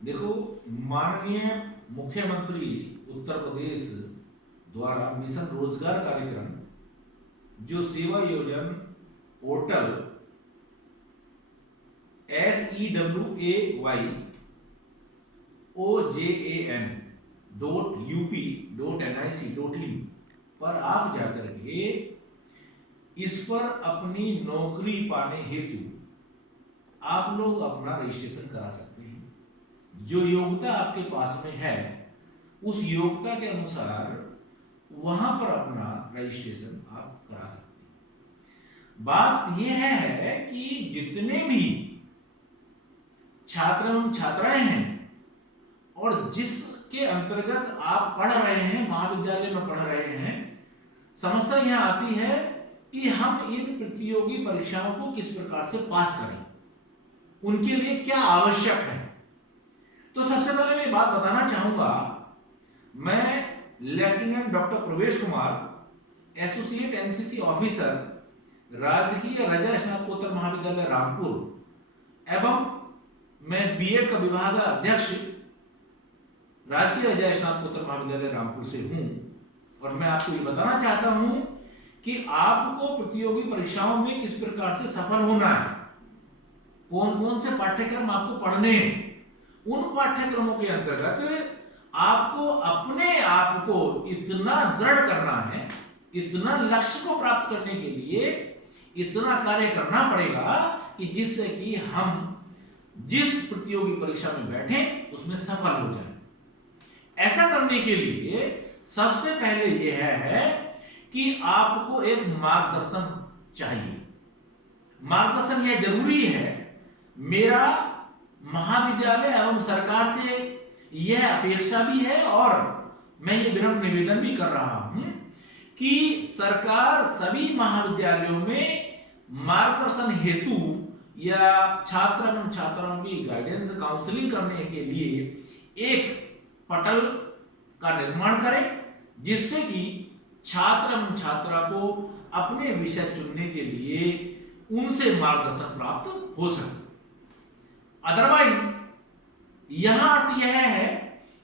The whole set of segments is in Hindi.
देखो, माननीय मुख्यमंत्री उत्तर प्रदेश द्वारा मिशन रोजगार कार्यक्रम जो सेवा योजन पोर्टल SEWAYOJAN.UP.NIC.in पर आप जाकर के इस पर अपनी नौकरी पाने हेतु आप लोग अपना रजिस्ट्रेशन करा सकते हैं। जो योग्यता आपके पास में है उस योग्यता के अनुसार वहां पर अपना रजिस्ट्रेशन आप करा सकते हैं। बात यह है कि जितने भी छात्र एवं छात्राएं हैं और जिसके अंतर्गत आप पढ़ रहे हैं, महाविद्यालय में पढ़ रहे हैं, समस्या यह आती है कि हम इन प्रतियोगी परीक्षाओं को किस प्रकार से पास करें, उनके लिए क्या आवश्यक है। तो सबसे पहले मैं बात बताना चाहूंगा, मैं लेफ्टिनेंट डॉक्टर प्रवेश कुमार, एसोसिएट एनसीसी ऑफिसर, राजकीय रजा स्नातकोत्तर महाविद्यालय रामपुर एवं मैं बीएड का विभाग अध्यक्ष राजकीय रजा स्नातकोत्तर महाविद्यालय रामपुर से हूं। और मैं आपको ये बताना चाहता हूं कि आपको प्रतियोगी परीक्षाओं में किस प्रकार से सफल होना है, कौन कौन से पाठ्यक्रम आपको पढ़ने हैं। उन पाठ्यक्रमों के अंतर्गत आपको अपने आप को इतना दृढ़ करना है, इतना लक्ष्य को प्राप्त करने के लिए इतना कार्य करना पड़ेगा कि जिससे कि हम जिस प्रतियोगी परीक्षा में बैठे उसमें सफल हो जाए। ऐसा करने के लिए सबसे पहले यह है कि आपको एक मार्गदर्शन चाहिए। मार्गदर्शन यह जरूरी है, मेरा महाविद्यालय एवं सरकार से यह अपेक्षा भी है और मैं ये विनम्र निवेदन भी कर रहा हूं कि सरकार सभी महाविद्यालयों में मार्गदर्शन हेतु या छात्र एवं छात्राओं की गाइडेंस काउंसलिंग करने के लिए एक पटल का निर्माण करे, जिससे कि छात्र एवं छात्रा को अपने विषय चुनने के लिए उनसे मार्गदर्शन प्राप्त हो सके। अदरवाइज यहां अर्थ यह है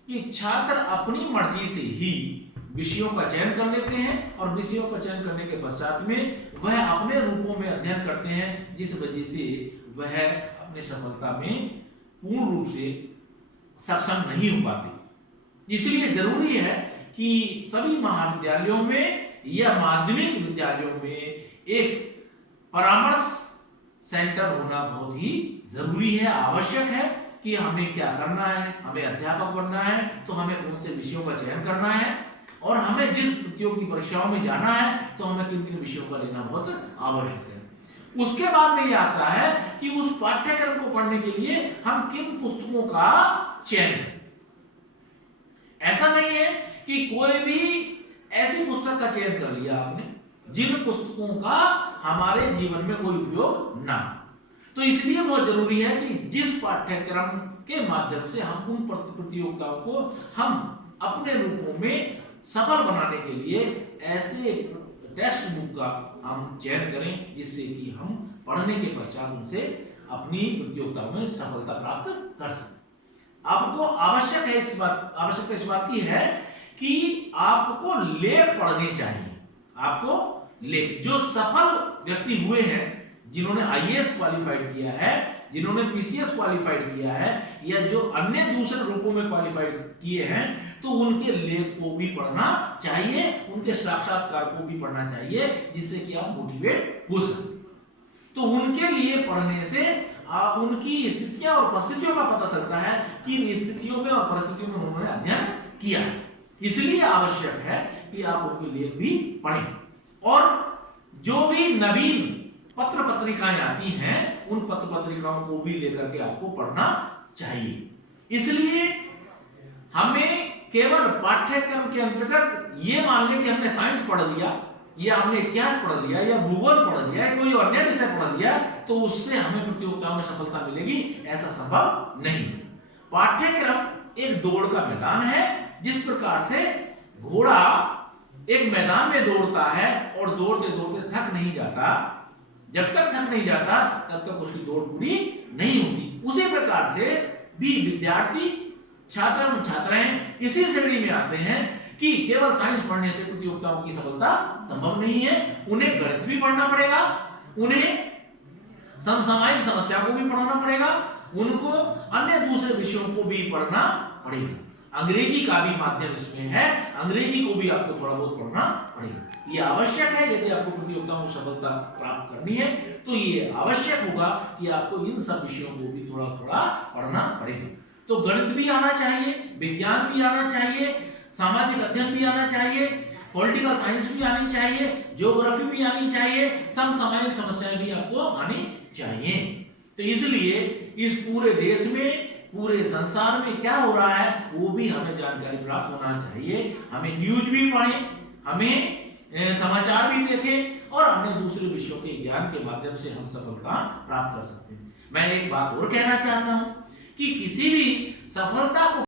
कि छात्र अपनी मर्जी से ही विषयों का चयन कर लेते हैं और विषयों का चयन करने के पश्चात में वह अपने रूपों में अध्ययन करते हैं, जिस वजह से वह अपने सफलता में पूर्ण रूप से सक्षम नहीं हो पाते। इसलिए जरूरी है कि सभी महाविद्यालयों में या माध्यमिक विद्यालयों में एक परामर्श सेंटर होना बहुत ही जरूरी है, आवश्यक है कि हमें क्या करना है। हमें अध्यापक बनना है तो हमें कौन से विषयों का चयन करना है और हमें जिस प्रतियोगी परीक्षाओं में जाना है तो हमें किन किन विषयों का लेना बहुत आवश्यक है। उसके बाद में यह आता है कि उस पाठ्यक्रम को पढ़ने के लिए हम किन पुस्तकों का चयन करें। ऐसा नहीं है कि कोई भी ऐसी पुस्तक का चयन कर लिया आपने जिन पुस्तकों का हमारे जीवन में कोई उपयोग ना। तो इसलिए बहुत जरूरी है कि जिस पाठ्यक्रम के माध्यम से हम उन प्रतियोगिताओं को हम अपने रूपों में सफल बनाने के लिए ऐसे टेक्स्ट बुक का हम चयन करें, जिससे कि हम पढ़ने के पश्चात उनसे अपनी प्रतियोगिताओं में सफलता प्राप्त कर सकें। आपको आवश्यकता इस बात की है कि आपको लेख पढ़ने चाहिए। आपको लेख, जो सफल व्यक्ति हुए हैं, जिन्होंने आईएएस क्वालिफाइड किया है, जिन्होंने पीसीएस क्वालिफाइड किया है या जो अन्य दूसरे रूपों में क्वालिफाइड किए हैं, तो उनके लेख को भी पढ़ना चाहिए, उनके साक्षात्कार को भी पढ़ना चाहिए, जिससे कि आप मोटिवेट हो सके। तो उनके लिए पढ़ने से उनकी स्थितियां और परिस्थितियों का पता चलता है कि इन स्थितियों में और परिस्थितियों में उन्होंने अध्ययन किया है। इसलिए आवश्यक है कि आप उनके लेख भी पढ़ें और जो भी नवीन पत्र पत्रिकाएं आती हैं उन पत्र पत्रिकाओं को भी लेकर के आपको पढ़ना चाहिए। इसलिए हमें केवल पाठ्यक्रम के अंतर्गत ये मान लें कि हमने साइंस पढ़ लिया या हमने इतिहास पढ़ लिया या भूगोल पढ़ लिया या कोई अन्य विषय पढ़ लिया तो उससे हमें प्रतियोगिताओं में सफलता मिलेगी, ऐसा संभव नहीं है। पाठ्यक्रम एक दौड़ का मैदान है। जिस प्रकार से घोड़ा एक मैदान में दौड़ता है और दौड़ते दौड़ते थक नहीं जाता, जब तक थक नहीं जाता तब तक उसकी दौड़ पूरी नहीं होती। उसी प्रकार से बी विद्यार्थी छात्र एवं छात्राएं इसी श्रेणी में आते हैं कि केवल साइंस पढ़ने से प्रतियोगिताओं की सफलता संभव नहीं है, उन्हें गणित भी पढ़ना पड़ेगा, उन्हें समसामयिक समस्या को भी पढ़ना पड़ेगा, उनको अन्य दूसरे विषयों को भी पढ़ना पड़ेगा। अंग्रेजी का भी माध्यम इसमें है, अंग्रेजी को भी आपको थोड़ा बहुत पढ़ना पड़ेगा। ये आवश्यक है, यदि आपको प्रतियोगिताओं में सफलता प्राप्त करनी है तो ये आवश्यक होगा कि आपको इन सब विषयों को भी थोड़ा थोड़ा पढ़ना पड़ेगा। तो गणित भी आना चाहिए, विज्ञान भी आना चाहिए, सामाजिक अध्ययन भी आना चाहिए, पॉलिटिकल साइंस भी आनी चाहिए, ज्योग्राफी भी आनी चाहिए, समसामयिक समस्याएं भी आपको आनी चाहिए। तो इसलिए इस पूरे देश में, पूरे संसार में क्या हो रहा है वो भी हमें जानकारी प्राप्त होना चाहिए। हमें न्यूज भी पढ़ें, हमें समाचार भी देखें और अन्य दूसरे विषयों के ज्ञान के माध्यम से हम सफलता प्राप्त कर सकते हैं। मैं एक बात और कहना चाहता हूं कि किसी भी सफलता को